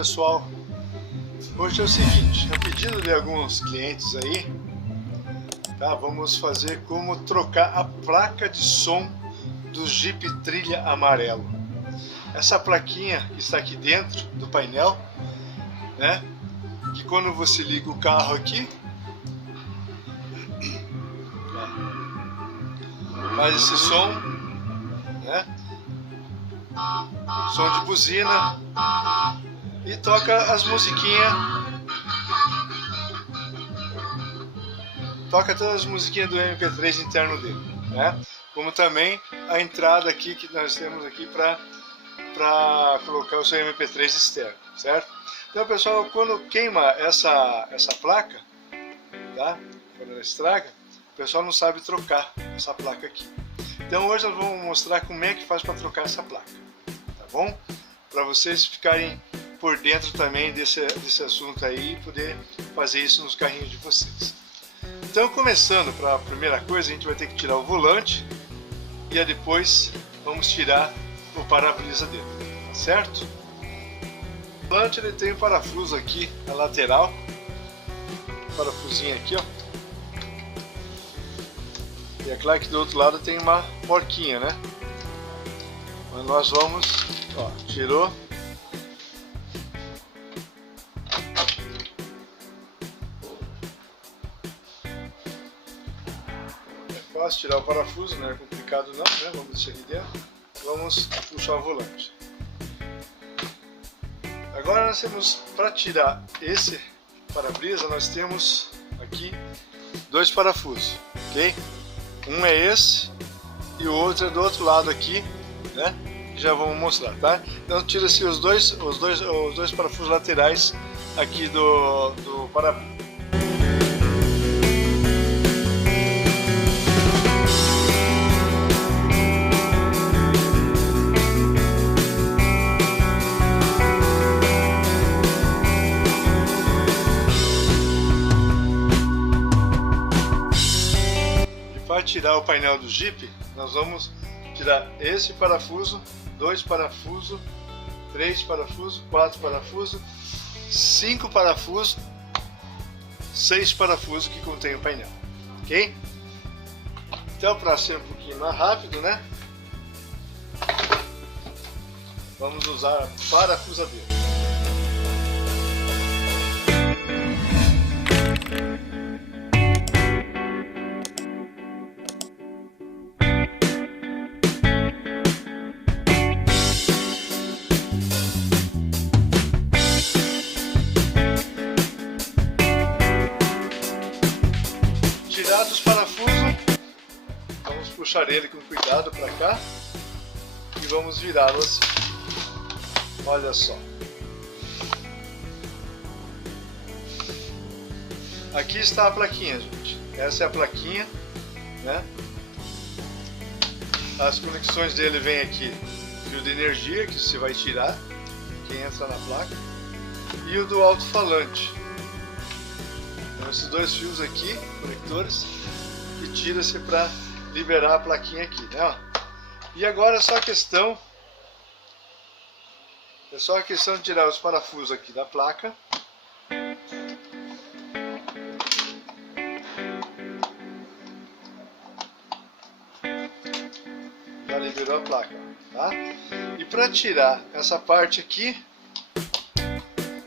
pessoal, hoje é o seguinte, a pedido de alguns clientes aí, tá, vamos fazer como trocar a placa de som do Jeep Trilha amarelo. Essa plaquinha que está aqui dentro do painel, né, que quando você liga o carro aqui, faz esse som, né, som de buzina, e toca as musiquinhas, toca todas as musiquinhas do MP3 interno dele, né? Como também a entrada aqui que nós temos aqui para colocar o seu MP3 externo, certo? Então, pessoal, quando queima essa placa, tá? Quando ela estraga, o pessoal não sabe trocar essa placa aqui. Então hoje nós vamos mostrar como é que faz para trocar essa placa, tá bom? Para vocês ficarem por dentro também desse assunto aí e poder fazer isso nos carrinhos de vocês. Então, começando, para a primeira coisa, a gente vai ter que tirar o volante e depois vamos tirar o para-brisa dele, tá certo? O volante ele tem um parafuso aqui na lateral, parafusinho aqui, ó. E é claro que do outro lado tem uma porquinha, né? Mas nós vamos, ó, tirou. É fácil tirar o parafuso, não é complicado não, né? Vamos deixar aqui dentro. Vamos puxar o volante. Agora nós temos, para tirar esse para-brisa, nós temos aqui dois parafusos, ok? Um é esse e o outro é do outro lado aqui, né? Já vamos mostrar, tá? Então tira-se os dois parafusos laterais aqui do para-brisa. Para tirar o painel do Jeep, nós vamos tirar esse parafuso, 2 parafusos, 3 parafusos, 4 parafusos, 5 parafusos, 6 parafusos que contém o painel, ok? Então, para ser um pouquinho mais rápido, né? Vamos usar a parafusadeira. Tirados os parafusos, vamos puxar ele com cuidado para cá e vamos virá-lo assim. Olha só. Aqui está a plaquinha, gente. Essa é a plaquinha, né? As conexões dele vem aqui, fio de energia que você vai tirar, que entra na placa, e o do alto-falante. Então, esses dois fios aqui, conectores, que tira-se para liberar a plaquinha aqui, né? E agora é só a questão de tirar os parafusos aqui da placa. Já liberou a placa, tá? E para tirar essa parte aqui,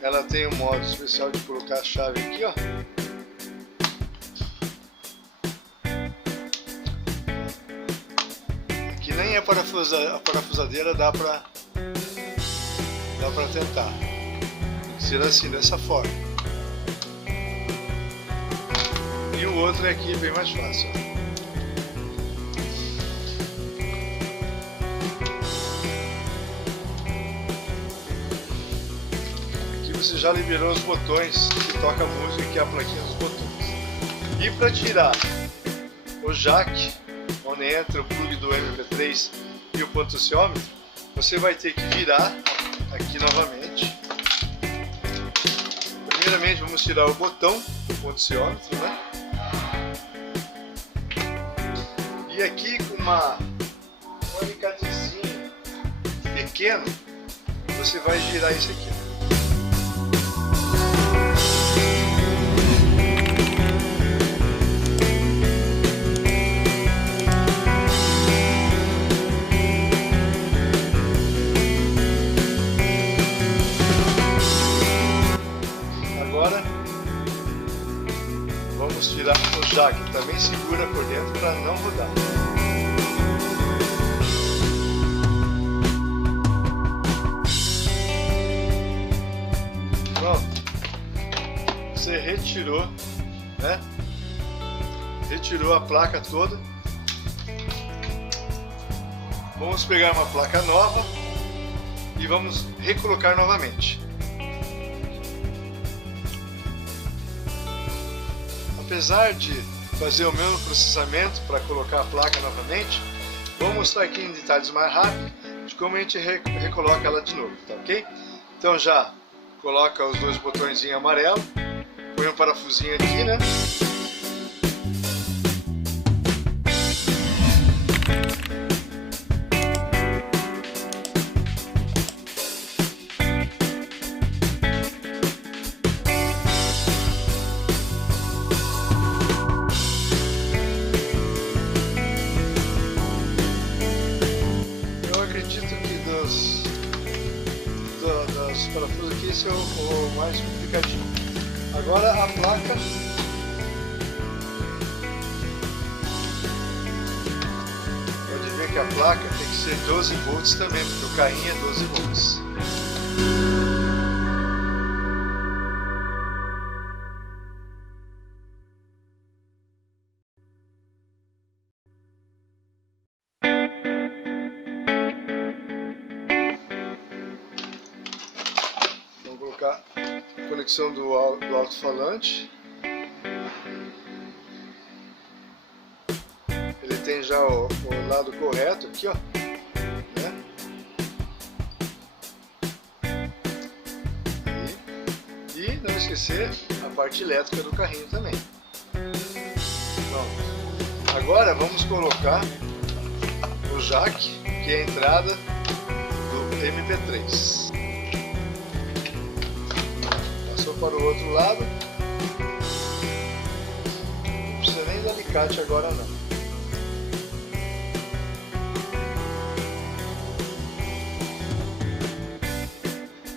ela tem um modo especial de colocar a chave aqui, ó. Aqui nem a parafusadeira dá para tentar. Tem que ser assim, dessa forma. E o outro é aqui bem mais fácil, ó. Você já liberou os botões que toca a música, que é a plaquinha dos botões. E para tirar o jack, onde entra o plug do MP3 e o potenciômetro, você vai ter que virar aqui novamente. Primeiramente vamos tirar o botão do potenciômetro, né? E aqui com um alicatezinho pequeno, você vai girar isso aqui. vamos tirar o jack, também segura por dentro para não rodar. Pronto, você retirou, né? Retirou a placa toda. Vamos pegar uma placa nova e vamos recolocar novamente. Apesar de fazer o mesmo processamento para colocar a placa novamente, vou mostrar aqui em detalhes mais rápidos de como a gente recoloca ela de novo, tá ok? Então já coloca os dois botõezinhos amarelos, põe um parafusinho aqui, né? Dos parafusos aqui, esse é o mais complicadinho. Agora a placa, pode ver que a placa tem que ser 12 volts também, porque o carrinho é 12 volts. A conexão do alto-falante. Ele tem já o lado correto aqui, ó, né? E não esquecer a parte elétrica do carrinho também. Pronto. Agora vamos colocar o jack, que é a entrada do MP3. Para o outro lado, não precisa nem de alicate agora não.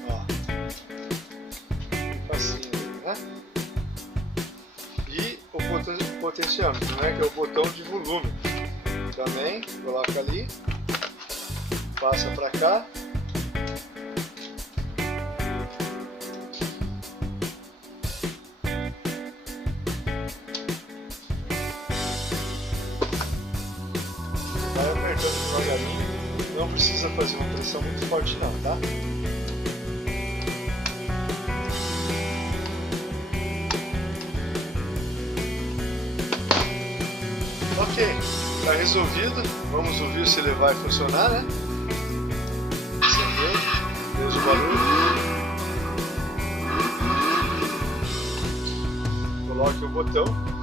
Ó, facinho, né? E o potenciômetro, né? Que é o botão de volume. Também coloca ali, passa para cá. Vai apertando devagarinho, não precisa fazer uma pressão muito forte não, tá? Ok, está resolvido, vamos ouvir se ele vai funcionar, né? Acendeu, Deus o barulho. Coloque o botão.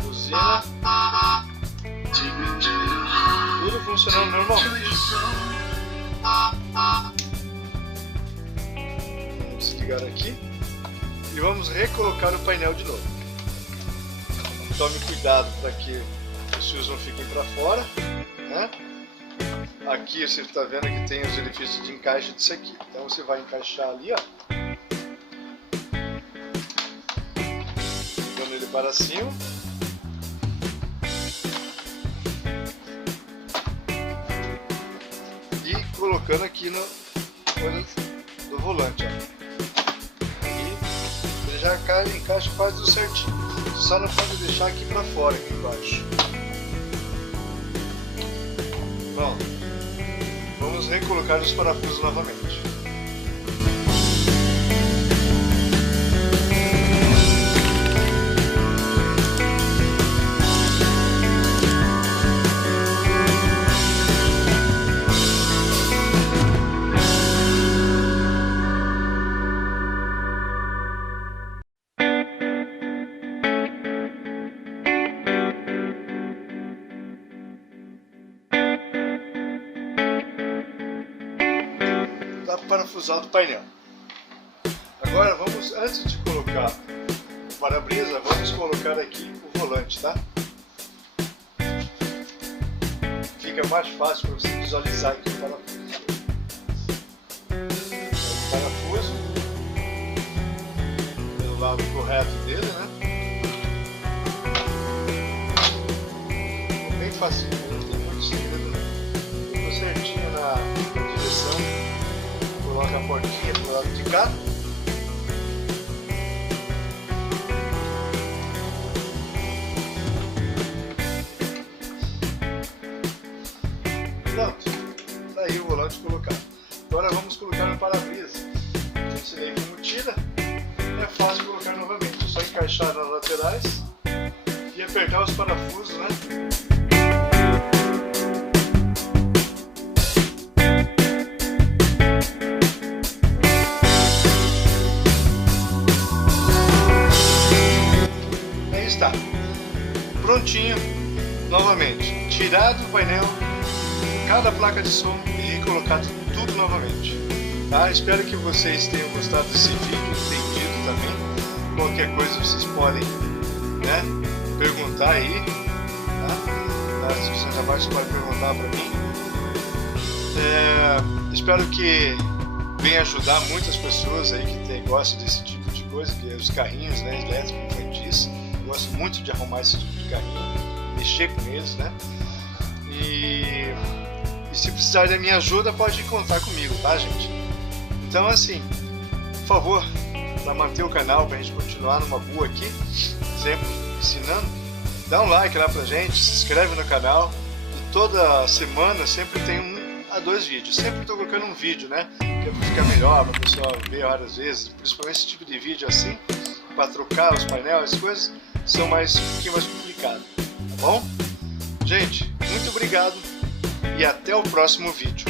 Buzina, tudo funcionando normalmente. Vamos desligar aqui e vamos recolocar o painel de novo. Tome cuidado para que os fios não fiquem para fora, né? Aqui você está vendo que tem os orifícios de encaixe disso aqui, então você vai encaixar ali, ó. Para cima e colocando aqui no volante, ó. E ele já encaixa quase tudo certinho, só não pode deixar aqui para fora, aqui embaixo. Pronto, vamos recolocar os parafusos novamente. Parafusado do painel. Agora vamos, antes de colocar o para-brisa, vamos colocar aqui o volante, tá? Fica mais fácil para você visualizar aqui o parafuso. lado correto dele, né? É bem fácil, não tem muito segredo não. Ficou certinho na direção. Coloca a porquinha pro lado de cá. Pronto, tá aí o volante colocado. Agora vamos colocar no para-brisa. Esse daí que mutila, é fácil colocar novamente. É só encaixar nas laterais e apertar os parafusos, né? Aí está, prontinho novamente. Tirado o painel, cada placa de som e colocado tudo novamente. Tá? Espero que vocês tenham gostado desse vídeo, entendido também. Qualquer coisa vocês podem, né, perguntar aí. Tá? Se você já vai, pode perguntar para mim. Espero que venha ajudar muitas pessoas aí que gostam desse tipo de coisa, que é os carrinhos, né, elétricos, como eu disse. Eu gosto muito de arrumar esse tipo de carrinho, mexer com eles, né? E se precisar da minha ajuda, pode contar comigo, tá, gente? Então, assim, por favor, para manter o canal, para a gente continuar numa boa aqui, sempre ensinando, dá um like lá pra gente, se inscreve no canal. E toda semana sempre tem 1 a 2 vídeos. Sempre estou colocando um vídeo, né? Que é para ficar melhor, para o pessoal ver várias vezes. Principalmente esse tipo de vídeo assim, para trocar os painéis, as coisas, são um pouquinho mais complicados, tá bom? Gente, muito obrigado e até o próximo vídeo.